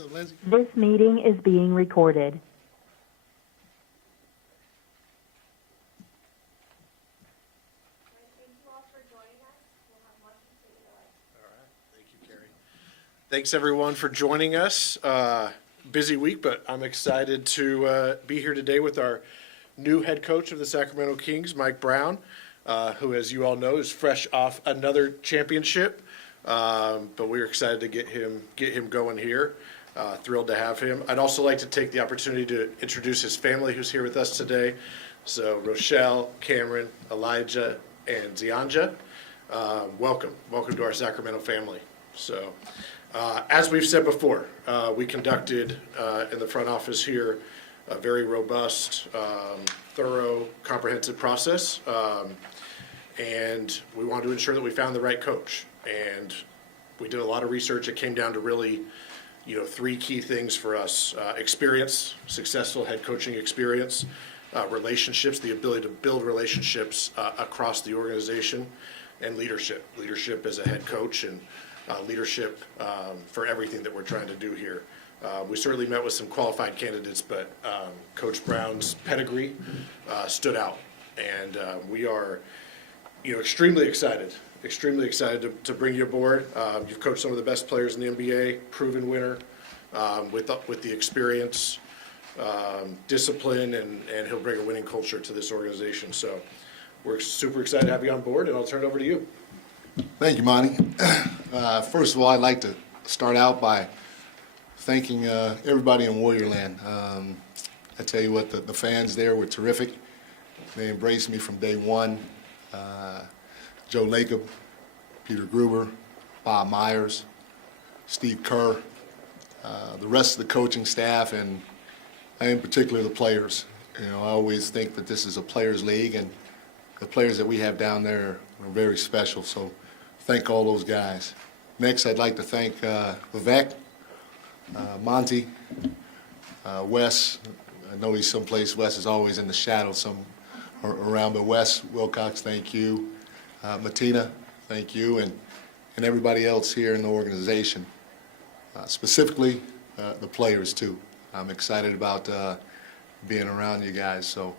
So, Lindsay. This meeting is being recorded. Thank you all for joining us. We'll have lunch and take it away. All right. Thank you, Carrie. Thanks, everyone, for joining us. Busy week, but I'm excited to be here today with our new head coach of the Sacramento Kings, Mike Brown, who, as you all know, is fresh off another championship. But we're excited to get him going here. Thrilled to have him. I'd also like to take the opportunity to introduce his family who's here with us today. So Rochelle, Cameron, Elijah, and Zianja. Welcome to our Sacramento family. So as we've said before, we conducted in the front office here a very robust, thorough, comprehensive process. And we wanted to ensure that we found the right coach. And we did a lot of research. It came down to really, three key things for us: experience, successful head coaching experience, relationships, the ability to build relationships across the organization, and leadership. Leadership as a head coach and leadership for everything that we're trying to do here. We certainly met with some qualified candidates, but Coach Brown's pedigree stood out, and we are, extremely excited to bring you aboard. You've coached some of the best players in the NBA, proven winner, with the experience, discipline, and he'll bring a winning culture to this organization. So we're super excited to have you on board, and I'll turn it over to you. Thank you, Monty. First of all, I'd like to start out by thanking everybody in Warriorland. I tell you what, the fans there were terrific. They embraced me from day one. Joe Lacob, Peter Gruber, Bob Myers, Steve Kerr, the rest of the coaching staff, and in particular the players. I always think that this is a players' league, and the players that we have down there are very special. So thank all those guys. Next, I'd like to thank Vivek, Monty, Wes. I know he's someplace. Wes is always in the shadow around, but Wes Wilcox, thank you. Matina, thank you, and everybody else here in the organization, specifically the players too. I'm excited about being around you guys, so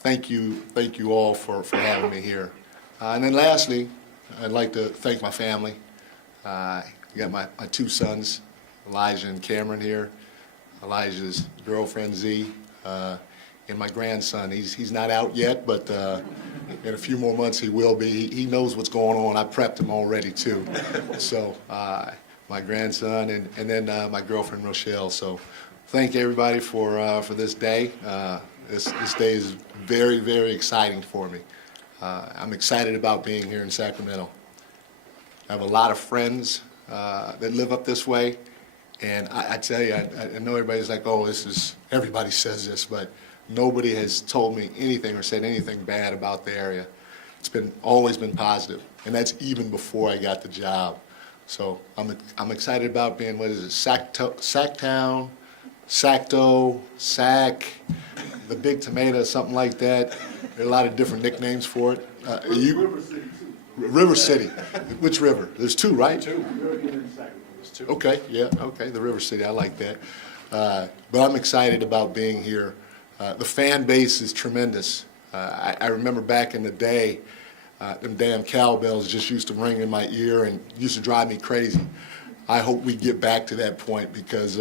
thank you all for having me here. And then lastly, I'd like to thank my family. I got my two sons, Elijah and Cameron here, Elijah's girlfriend Z, and my grandson. He's not out yet, but in a few more months he will be. He knows what's going on. I prepped him already too. So my grandson and then my girlfriend Rochelle. So thank everybody for this day. This day is very, very exciting for me. I'm excited about being here in Sacramento. I have a lot of friends that live up this way, and I tell you, I know everybody's like, oh, everybody says this, but nobody has told me anything or said anything bad about the area. It's always been positive, and that's even before I got the job. So I'm excited about being, Sacktown, Sacto, Sac, the Big Tomato, something like that. There are a lot of different nicknames for it. River City, too. River City. Which river? There's two, right? Two. There's two. Okay, yeah, okay, the River City, I like that. But I'm excited about being here. The fan base is tremendous. I remember back in the day, them damn cowbells just used to ring in my ear and used to drive me crazy. I hope we get back to that point, because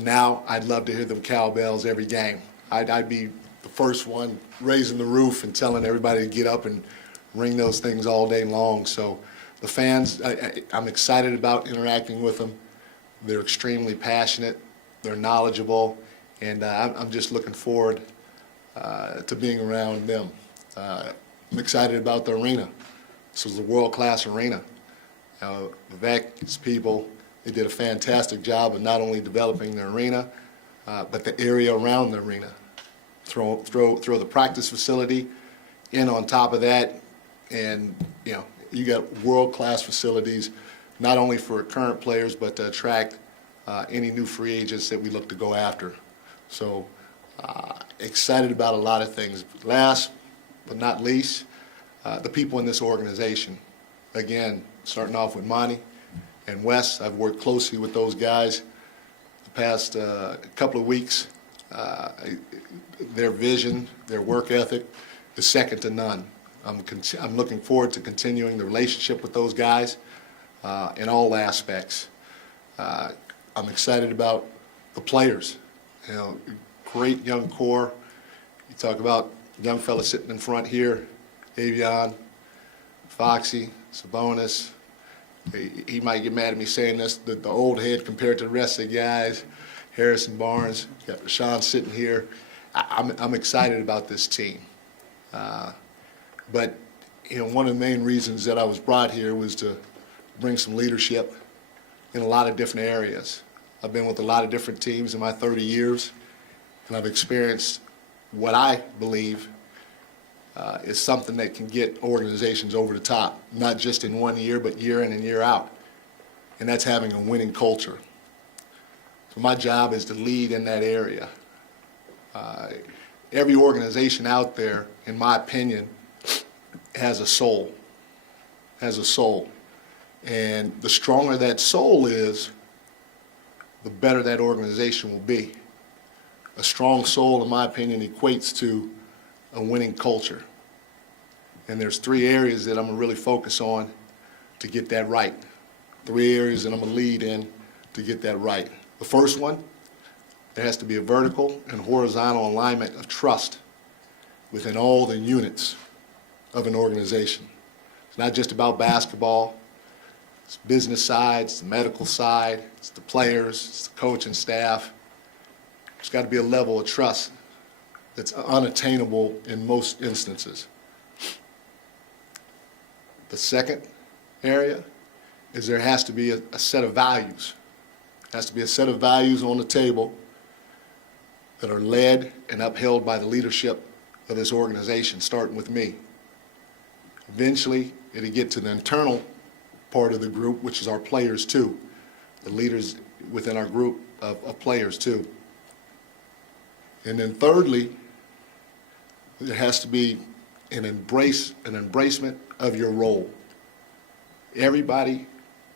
now I'd love to hear them cowbells every game. I'd be the first one raising the roof and telling everybody to get up and ring those things all day long. So the fans, I'm excited about interacting with them. They're extremely passionate, they're knowledgeable, and I'm just looking forward to being around them. I'm excited about the arena. This was a world-class arena. Vivek's people, they did a fantastic job of not only developing the arena, but the area around the arena. Throw the practice facility in on top of that, and you got world-class facilities, not only for current players, but to attract any new free agents that we look to go after. So excited about a lot of things. Last but not least, the people in this organization. Again, starting off with Monty and Wes, I've worked closely with those guys. the past couple of weeks. Their vision, their work ethic is second to none. I'm looking forward to continuing the relationship with those guys in all aspects. I'm excited about the players. You know, great young core. You talk about young fella sitting in front here, Avion, Foxy, Sabonis. He might get mad at me saying this, the old head compared to the rest of the guys. Harrison Barnes, got Rashawn sitting here. I'm excited about this team. But you know, one of the main reasons that I was brought here was to bring some leadership in a lot of different areas. I've been with a lot of different teams in my 30 years, and I've experienced what I believe is something that can get organizations over the top, not just in 1 year, but year in and year out. And that's having a winning culture. So my job is to lead in that area. Every organization out there, in my opinion, has a soul, And the stronger that soul is, the better that organization will be. A strong soul, in my opinion, equates to a winning culture. And there's 3 areas that I'm going to really focus on to get that right. 3 areas that I'm going to lead in to get that right. The first one, there has to be a vertical and horizontal alignment of trust within all the units of an organization. It's not just about basketball. It's business side, it's the medical side, it's the players, it's the coaching staff. There's got to be a level of trust that's unattainable in most instances. The second area is there has to be a set of values. There has to be a set of values on the table that are led and upheld by the leadership of this organization, starting with me. Eventually, it'll get to the internal part of the group, which is our players too, the leaders within our group of players too. And then thirdly, there has to be an embracement of your role. Everybody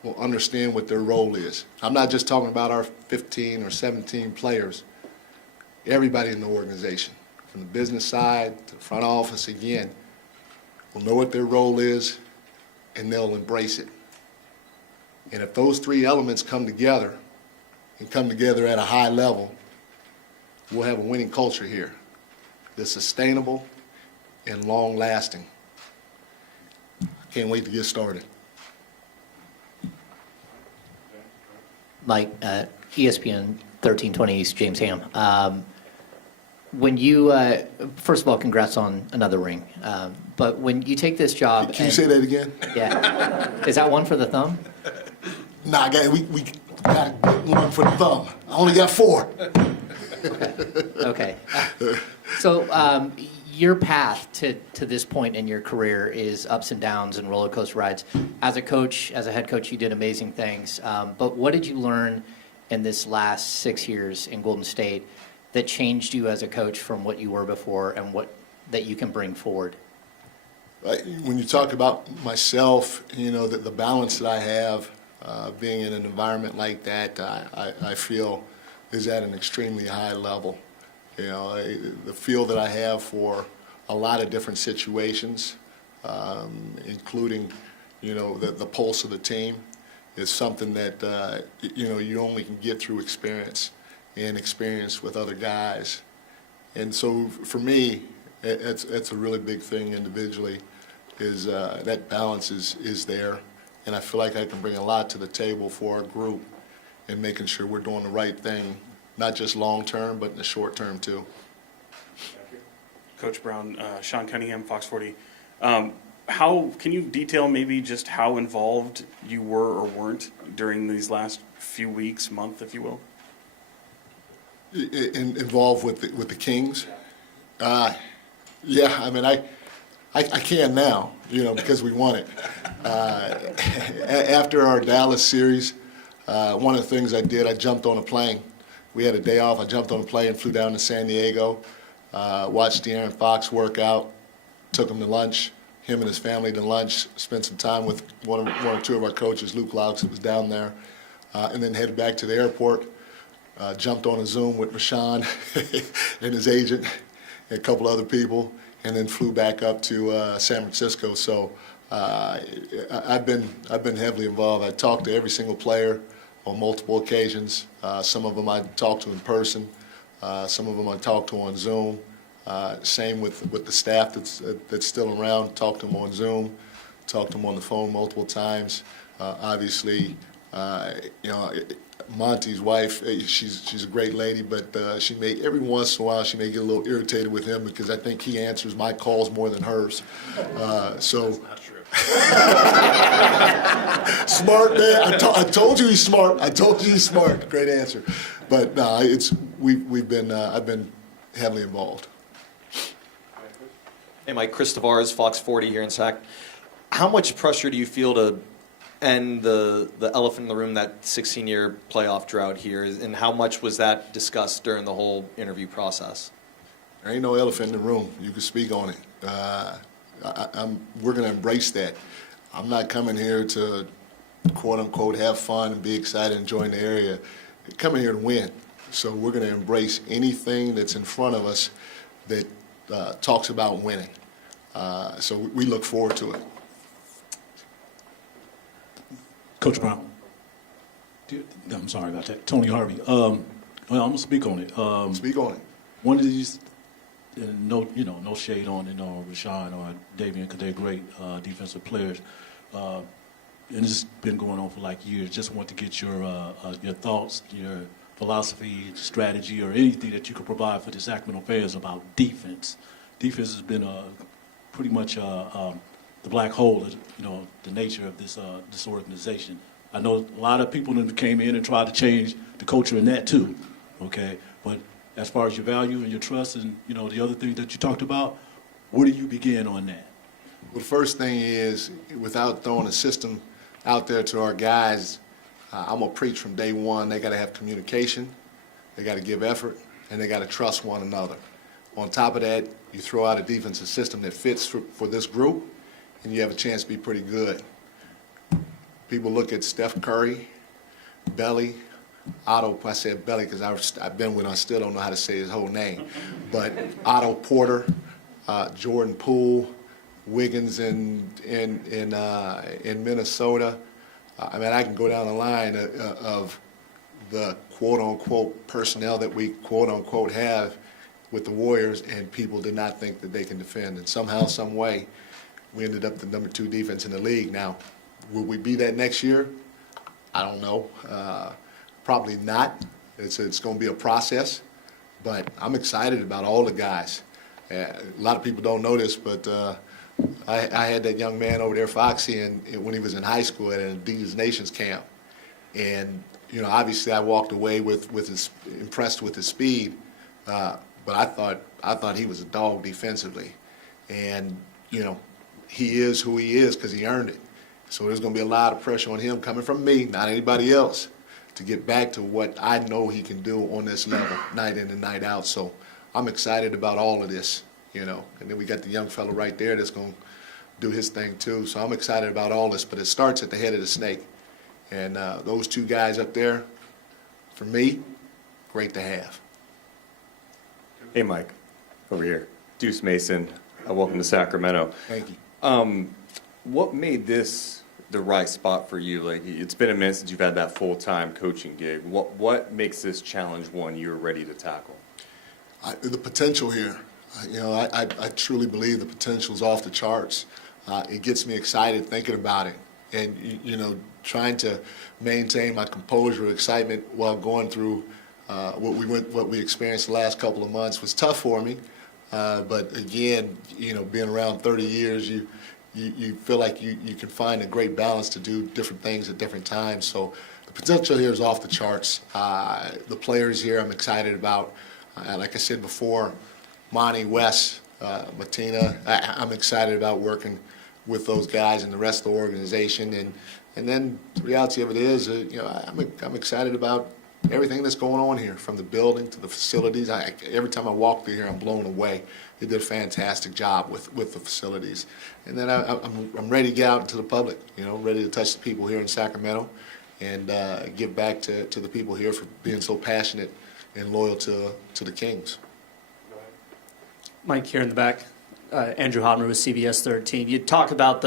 will understand what their role is. I'm not just talking about our 15 or 17 players. Everybody in the organization, from the business side to the front office again, will know what their role is and they'll embrace it. And if those 3 elements come together and come together at a high level, we'll have a winning culture here that's sustainable and long-lasting. I can't wait to get started. Mike, ESPN 1320 East, James Ham. When you, first of all, congrats on another ring. But when you take this job, Can you say that again? Yeah, is that one for the thumb? Nah, we got one for the thumb. I only got 4. Okay. So your path to this point in your career is ups and downs and roller coaster rides. As a coach, as a head coach, you did amazing things. But what did you learn in this last 6 years in Golden State that changed you as a coach from what you were before and what that you can bring forward? When you talk about myself, you know, the balance that I have being in an environment like that, I feel is at an extremely high level. You know, the feel that I have for a lot of different situations, including, you know, the pulse of the team, is something that, you know, you only can get through experience and experience with other guys. And so for me, it's a really big thing individually, is that balance is there. And I feel like I can bring a lot to the table for our group and making sure we're doing the right thing, not just long-term, but in the short term too. Coach Brown, Sean Cunningham, Fox 40. How can you detail maybe just how involved you were or weren't during these last few weeks, month, if you will? Involved with the Kings? Yeah, I mean, I can now, you know, because we won it. After our Dallas series, one of the things I did, I jumped on a plane. We had a day off. I jumped on a plane, flew down to San Diego, watched De'Aaron Fox work out, took him to lunch, him and his family to lunch, spent some time with one or two of our coaches, Luke Laux, that was down there, and then headed back to the airport. jumped on a Zoom with Rashawn and his agent and a couple other people, and then flew back up to San Francisco. So I've been heavily involved. I talked to every single player on multiple occasions. Some of them I talked to in person. Some of them I talked to on Zoom. Same with the staff that's still around. Talked to them on Zoom. Talked to them on the phone multiple times. Obviously, Monty's wife, she's a great lady, but every once in a while she may get a little irritated with him because I think he answers my calls more than hers. So. Not true. Smart man. I told you he's smart. I told you he's smart. Great answer. But no, I've been heavily involved. Hey, Mike, Chris Tavares, Fox 40 here in Sac. How much pressure do you feel to end the elephant in the room, that 16-year playoff drought here, and how much was that discussed during the whole interview process? There ain't no elephant in the room. You can speak on it. We're going to embrace that. I'm not coming here to, quote unquote, have fun and be excited and enjoy the area. I'm coming here to win. So we're going to embrace anything that's in front of us that talks about winning. So we look forward to it. Coach Brown. I'm sorry about that. Tony Harvey. Well, I'm gonna speak on it. Speak on it. One of these, no shade on Rashawn or Davian, because they're great defensive players, and it's been going on for like years. Just want to get your thoughts, your philosophy, strategy, or anything that you could provide for the Sacramento fans about defense. Defense has been pretty much the black hole, the nature of this organization. I know a lot of people that came in and tried to change the culture in that too, okay? But as far as your value and your trust and, the other things that you talked about, where do you begin on that? Well, the first thing is, without throwing a system out there to our guys, I'm going to preach from day one, they got to have communication, they got to give effort, and they got to trust one another. On top of that, you throw out a defensive system that fits for this group, and you have a chance to be pretty good. People look at Steph Curry, Belly, Otto. I said Belly because I've been with him. I still don't know how to say his whole name. But Otto Porter, Jordan Poole, Wiggins in Minnesota. I mean, I can go down the line of the quote-unquote personnel that we quote-unquote have with the Warriors, and people did not think that they can defend. And somehow, some way, we ended up the number 2 defense in the league. Now, will we be that next year? I don't know. Probably not. It's going to be a process, but I'm excited about all the guys. A lot of people don't know this, but I had that young man over there, Foxy, when he was in high school at an Adidas Nations camp, and obviously I walked away impressed with his speed, but I thought he was a dog defensively, and he is who he is because he earned it. So there's going to be a lot of pressure on him coming from me, not anybody else, to get back to what I know he can do on this level, night in and night out. So I'm excited about all of this, And then we got the young fella right there that's going to do his thing too. So I'm excited about all this, but it starts at the head of the snake. And those 2 guys up there, for me, great to have. Hey, Mike, over here. Deuce Mason, welcome to Sacramento. Thank you. What made this the right spot for you? Like, it's been a minute since you've had that full-time coaching gig. What makes this challenge one you're ready to tackle? The potential here. I truly believe the potential is off the charts. It gets me excited thinking about it, and trying to maintain my composure, excitement while going through what we experienced the last couple of months was tough for me. But again, being around 30 years, you feel like you can find a great balance to do different things at different times. So the potential here is off the charts. The players here I'm excited about. Like I said before, Monty, Wes, Matina, I'm excited about working with those guys and the rest of the organization. And then the reality of it is, I'm excited about everything that's going on here, from the building to the facilities. Every time I walk through here, I'm blown away. They did a fantastic job with the facilities. And then I'm ready to get out into the public, ready to touch the people here in Sacramento and give back to the people here for being so passionate and loyal to the Kings. Mike here in the back. Andrew Hodmer with CBS 13. You talk about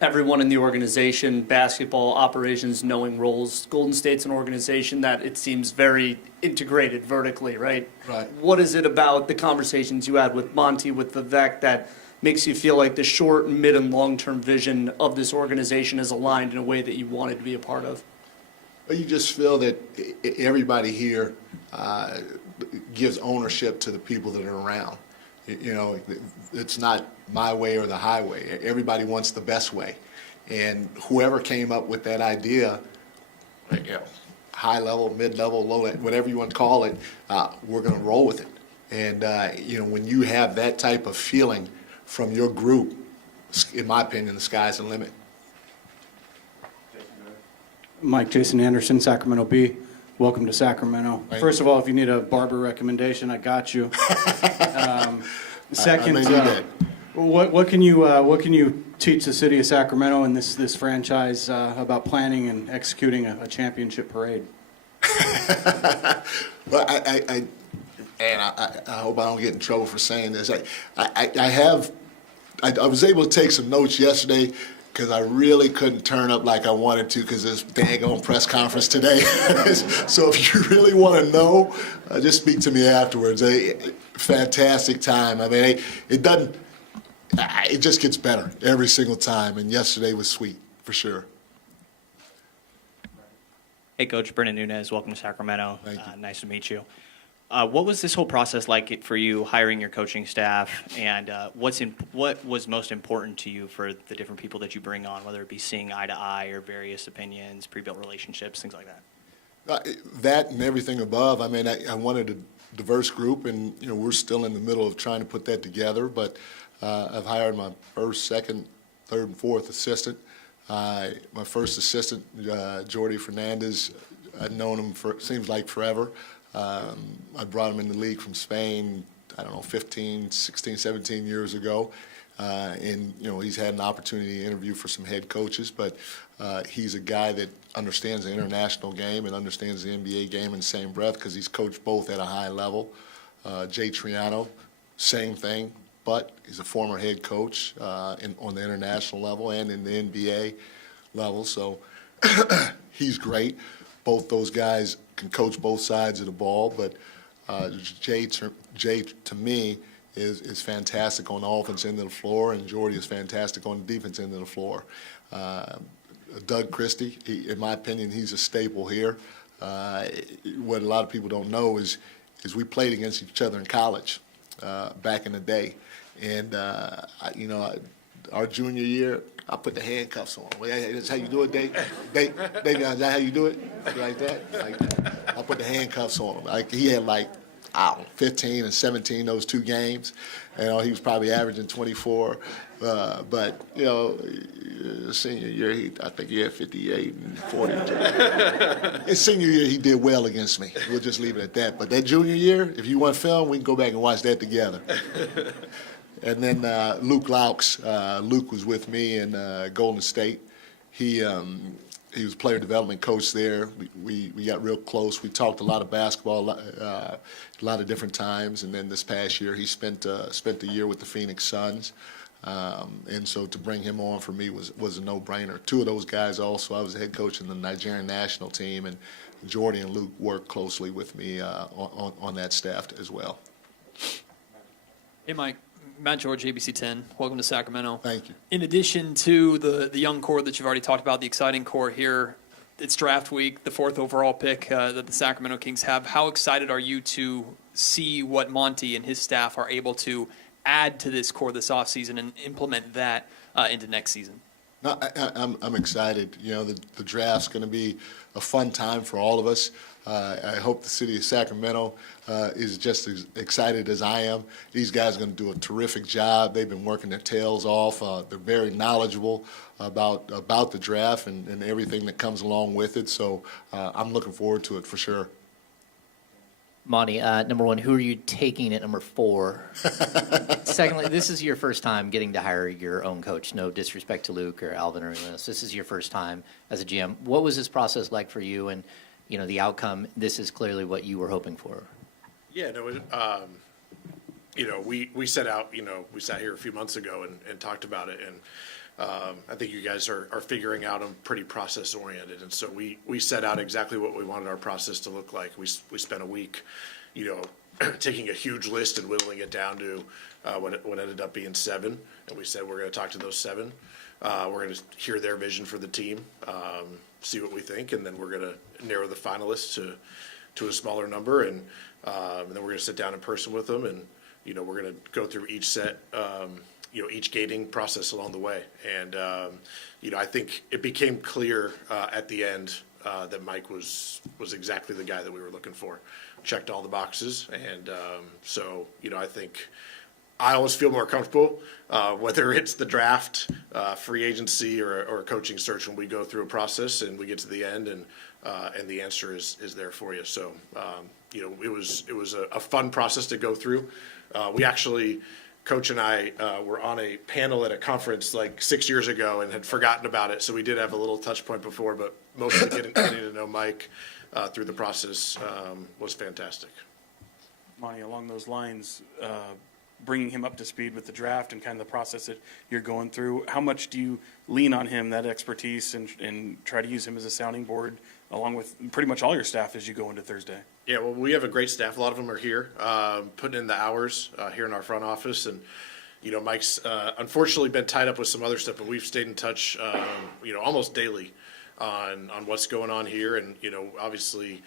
everyone in the organization, basketball operations, knowing roles. Golden State's an organization that it seems very integrated vertically, right? Right. What is it about the conversations you had with Monty, with Vivek, that makes you feel like the short, mid, and long-term vision of this organization is aligned in a way that you wanted to be a part of? Well, you just feel that everybody here gives ownership to the people that are around. You know, it's not my way or the highway. Everybody wants the best way. And whoever came up with that idea, you know, high level, mid level, low level, whatever you want to call it, we're going to roll with it. And, you know, when you have that type of feeling from your group, in my opinion, the sky's the limit. Mike, Jason Anderson, Sacramento B. Welcome to Sacramento. Thank First you. of all, if you need a barber recommendation, I got you. Second, I may need that. what can you teach the city of Sacramento and this franchise about planning and executing a championship parade? Well, I hope I don't get in trouble for saying this. I was able to take some notes yesterday because I really couldn't turn up like I wanted to because this daggone press conference today. So if you really want to know, just speak to me afterwards. Fantastic time. I mean, it just gets better every single time, and yesterday was sweet, for sure. Hey, Coach Brennan Nunez. Welcome to Sacramento. Thank you. Nice to meet you. What was this whole process like for you hiring your coaching staff, and what was most important to you for the different people that you bring on, whether it be seeing eye to eye or various opinions, pre-built relationships, things like that? That and everything above. I mean, I wanted a diverse group, and you know we're still in the middle of trying to put that together. But I've hired my first, second, third, and fourth assistant. My first assistant, Jordi Fernandez, I've known him for seems like forever. I brought him in the league from Spain, I don't know, 15, 16, 17 years ago. And, you know, he's had an opportunity to interview for some head coaches, but he's a guy that understands the international game and understands the NBA game in the same breath because he's coached both at a high level. Jay Triano, same thing, but he's a former head coach on the international level and in the NBA level, so he's great. Both those guys can coach both sides of the ball, but Jay to me is fantastic on the offense end of the floor, and Jordy is fantastic on the defense end of the floor. Doug Christie, in my opinion, he's a staple here. What a lot of people don't know is we played against each other in college back in the day, and you know, our junior year, I put the handcuffs on. That's how you do it, Dave? Dave, is that how you do it? Like that? Like that. I put the handcuffs on him. Like he had like, I don't know, 15 and 17 those two games. You know, he was probably averaging 24. But, you know, senior year, I think he had 58 and 40. His senior year, he did well against me. We'll just leave it at that. But that junior year, if you want film, we can go back and watch that together. And then Luke Laux, Luke was with me in Golden State. He was player development coach there. We got real close. We talked a lot of basketball, a lot of different times. And then this past year, he spent the year with the Phoenix Suns. And so to bring him on for me was a no-brainer. Two of those guys also, I was the head coach in the Nigerian national team, and Jordy and Luke worked closely with me on that staff as well. Hey, Mike. Matt George, ABC 10. Welcome to Sacramento. Thank you. In addition to the young core that you've already talked about, the exciting core here, it's draft week, the 4th overall pick that the Sacramento Kings have. How excited are you to see what Monty and his staff are able to add to this core this offseason and implement that into next season? No, I'm excited. You know, the draft's going to be a fun time for all of us. I hope the city of Sacramento is just as excited as I am. These guys are going to do a terrific job. They've been working their tails off. They're very knowledgeable about the draft and everything that comes along with it. So I'm looking forward to it for sure. Monty, number one, who are you taking at number 4? Secondly, this is your first time getting to hire your own coach. No disrespect to Luke or Alvin or anyone else. This is your first time as a GM. What was this process like for you? And, you know, the outcome, this is clearly what you were hoping for. Yeah, no, we set out, we sat here a few months ago and talked about it, and I think you guys are figuring out I'm pretty process oriented, and so we set out exactly what we wanted our process to look like. We spent a week, taking a huge list and whittling it down to what ended up being 7, and we said we're going to talk to those 7. We're going to hear their vision for the team, see what we think, and then we're going to narrow the finalists to a smaller number, and then we're going to sit down in person with them, and we're going to go through each set, each gating process along the way. And I think it became clear at the end that Mike was exactly the guy that we were looking for. Checked all the boxes, and so I think I always feel more comfortable whether it's the draft, free agency, or a coaching search when we go through a process and we get to the end and the answer is there for you. So it was a fun process to go through. We actually, Coach and I were on a panel at a conference like 6 years ago and had forgotten about it. So we did have a little touch point before, but mostly getting to know Mike through the process was fantastic. Monty, along those lines, bringing him up to speed with the draft and kind of the process that you're going through, how much do you lean on him, that expertise, and try to use him as a sounding board along with pretty much all your staff as you go into Thursday? Yeah, well, we have a great staff. A lot of them are here, putting in the hours here in our front office. And, Mike's unfortunately been tied up with some other stuff, but we've stayed in touch, almost daily on what's going on here. And, obviously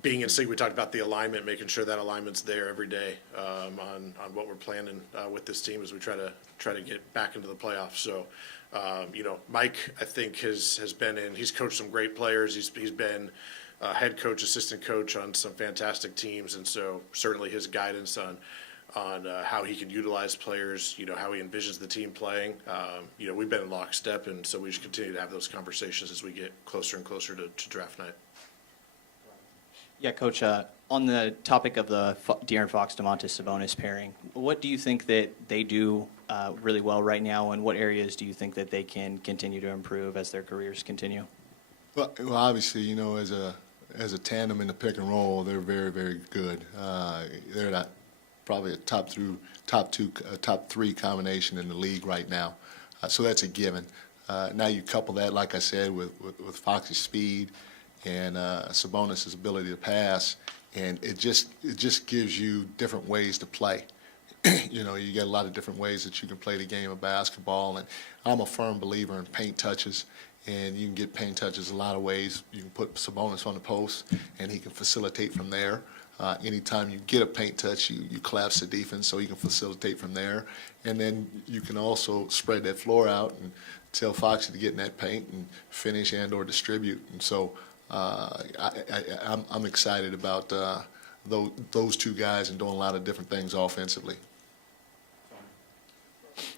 being in sync, we talked about the alignment, making sure that alignment's there every day on what we're planning with this team as we try to get back into the playoffs. So, Mike, I think has been he's coached some great players. He's been head coach, assistant coach on some fantastic teams, and so certainly his guidance on how he can utilize players, how he envisions the team playing. We've been in lockstep, and so we should continue to have those conversations as we get closer and closer to draft night. Yeah, Coach, on the topic of the De'Aaron Fox, Domantas Sabonis pairing, what do you think that they do really well right now, and what areas do you think that they can continue to improve as their careers continue? Well, obviously, as a tandem in the pick and roll, they're very, very good. They're not probably a top 3 combination in the league right now. So that's a given. Now you couple that, like I said, with Fox's speed and Sabonis' ability to pass, and it just gives you different ways to play. You get a lot of different ways that you can play the game of basketball, and I'm a firm believer in paint touches, and you can get paint touches a lot of ways. You can put Sabonis on the post, and he can facilitate from there. Anytime you get a paint touch, you collapse the defense so you can facilitate from there. And then you can also spread that floor out and tell Foxy to get in that paint and finish and or distribute. And so I'm excited about those two guys and doing a lot of different things offensively.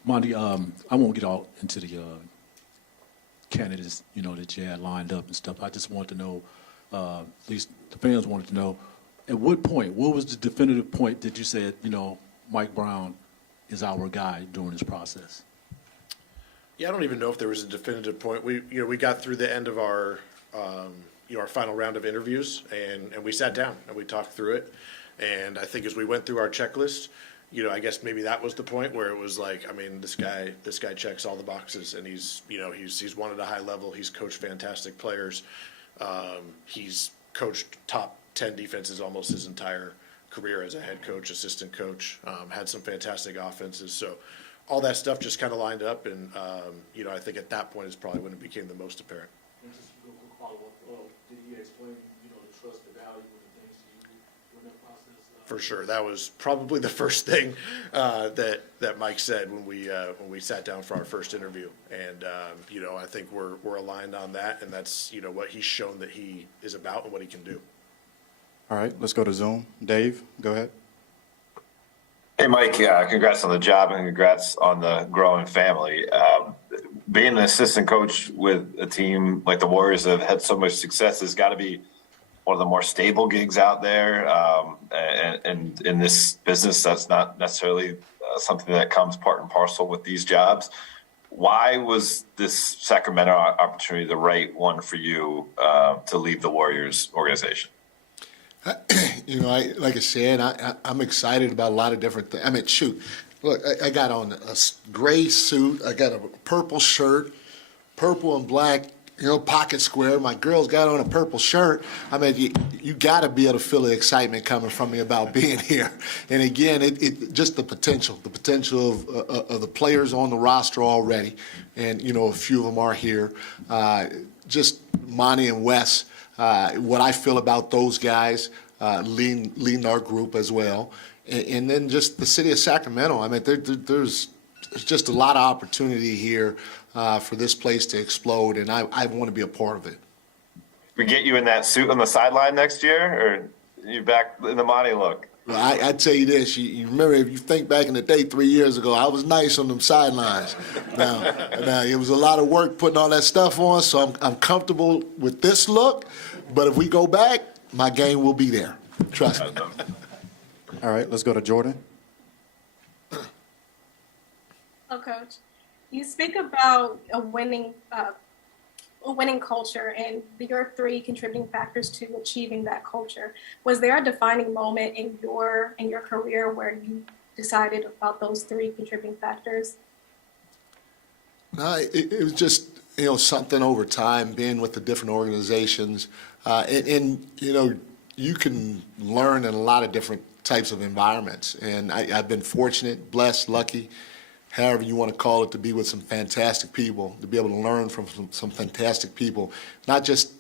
Monty, I won't get all into the candidates, that you had lined up and stuff. I just want to know, at least the fans wanted to know, at what was the definitive point that you said, Mike Brown is our guy during this process? Yeah, I don't even know if there was a definitive point. We got through the end of our final round of interviews, and we sat down and we talked through it. And I think as we went through our checklist, I guess maybe that was the point where it was like, this guy checks all the boxes, and he's won at a high level. He's coached fantastic players. He's coached top 10 defenses almost his entire career as a head coach, assistant coach. Had some fantastic offenses. So all that stuff just kind of lined up, and I think at that point is probably when it became the most apparent. And just a quick follow-up. Did he explain, the trust, the value, and the things to you during that process? For sure, that was probably the first thing that Mike said when we sat down for our first interview, and I think we're aligned on that, and that's what he's shown that he is about and what he can do. All right, let's go to Zoom. Dave, go ahead. Hey, Mike, congrats on the job and congrats on the growing family. Being an assistant coach with a team like the Warriors that have had so much success has got to be one of the more stable gigs out there. And in this business, that's not necessarily something that comes part and parcel with these jobs. Why was this Sacramento opportunity the right one for you to leave the Warriors organization? Like I said, I'm excited about a lot of different things. I mean, shoot, look, I got on a gray suit. I got a purple shirt, purple and black, pocket square. My girl's got on a purple shirt. I mean, you got to be able to feel the excitement coming from me about being here. And again, it just the potential of the players on the roster already, and a few of them are here. Just Monty and Wes. What I feel about those guys, leading our group as well, and then just the city of Sacramento. I mean, there's just a lot of opportunity here for this place to explode, and I want to be a part of it. We get you in that suit on the sideline next year, or you back in the Monty look? Well, I tell you this, you remember, if you think back in the day 3 years ago, I was nice on them sidelines. Now it was a lot of work putting all that stuff on, so I'm comfortable with this look. But if we go back, my game will be there. Trust me. All right, let's go to Jordan. Hello, Coach. You speak about a winning culture and your 3 contributing factors to achieving that culture. Was there a defining moment in your career where you decided about those 3 contributing factors? No, it was just something over time, being with the different organizations, and you can learn in a lot of different types of environments. And I've been fortunate, blessed, lucky, however you want to call it, to be with some fantastic people, to be able to learn from some fantastic people, not just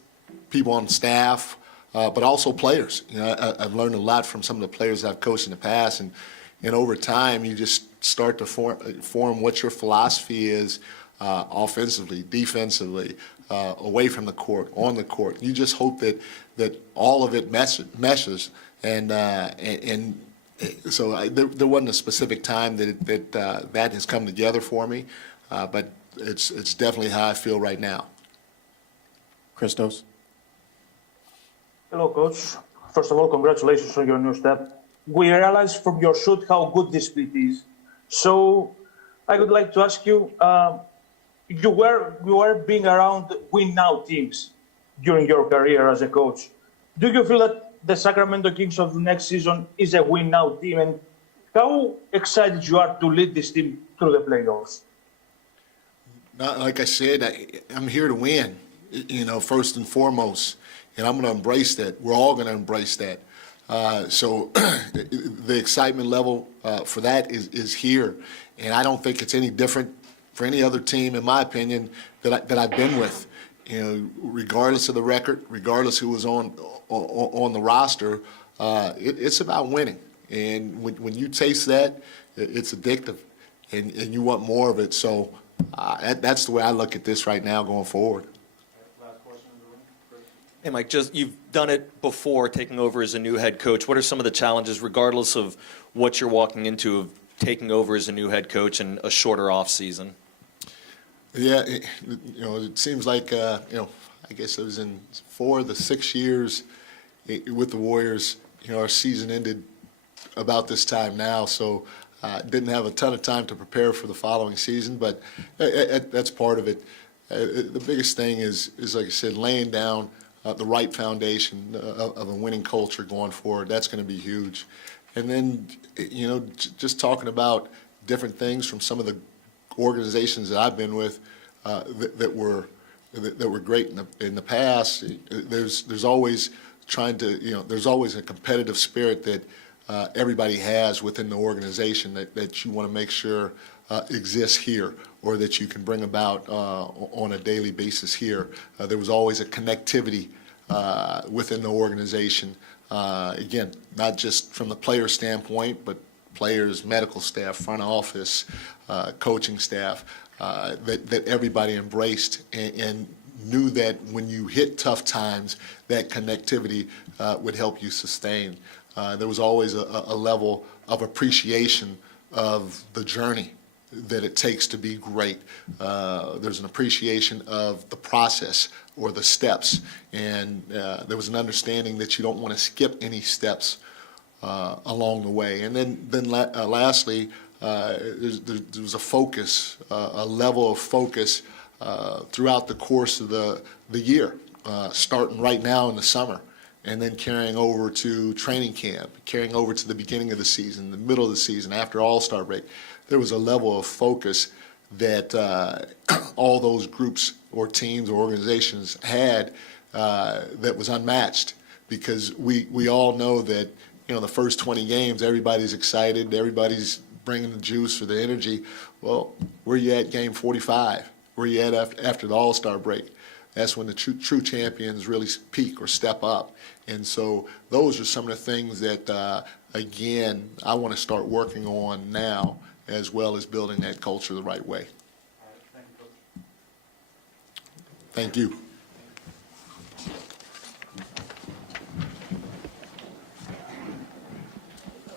people on staff, but also players. I've learned a lot from some of the players I've coached in the past, and over time you just start to form what your philosophy is, offensively, defensively, away from the court, on the court. You just hope that all of it meshes, and so there wasn't a specific time that has come together for me, but it's definitely how I feel right now. Christos. Hello, Coach. First of all, congratulations on your new step. We realize from your shoot how good this split is. So I would like to ask you, you were being around win now teams during your career as a coach. Do you feel that the Sacramento Kings of the next season is a win now team, and how excited you are to lead this team through the playoffs? Like I said, I'm here to win, first and foremost, and I'm going to embrace that. We're all going to embrace that. So the excitement level for that is here, and I don't think it's any different for any other team, in my opinion, that I've been with. Regardless of the record, regardless who was on the roster, it's about winning. And when you taste that, it's addictive, and you want more of it. So that's the way I look at this right now going forward. Hey, Mike, you've done it before, taking over as a new head coach. What are some of the challenges, regardless of what you're walking into, of taking over as a new head coach in a shorter off season? Yeah, it seems like, I guess it was in 4 of the 6 years with the Warriors, our season ended about this time now, so didn't have a ton of time to prepare for the following season, but that's part of it. The biggest thing is, like I said, laying down the right foundation of a winning culture going forward. That's going to be huge. And then, just talking about different things from some of the organizations that I've been with that were great in the past. There's always there's always a competitive spirit that everybody has within the organization that you want to make sure exists here, or that you can bring about on a daily basis here. There was always a connectivity within the organization. Again, not just from the player standpoint, but players, medical staff, front office, coaching staff, that everybody embraced and knew that when you hit tough times, that connectivity would help you sustain. There was always a level of appreciation of the journey that it takes to be great. There's an appreciation of the process or the steps, and there was an understanding that you don't want to skip any steps along the way. And then lastly, there was a focus, a level of focus throughout the course of the year, starting right now in the summer. and then carrying over to training camp, carrying over to the beginning of the season, the middle of the season, after All-Star break, there was a level of focus that all those groups or teams or organizations had that was unmatched, because we all know that, you know, the first 20 games, everybody's excited, everybody's bringing the juice or the energy. Well, where you at game 45? Where you at after the All-Star break? That's when the true champions really peak or step up. And so those are some of the things that, again, I want to start working on now, as well as building that culture the right way. Thank you.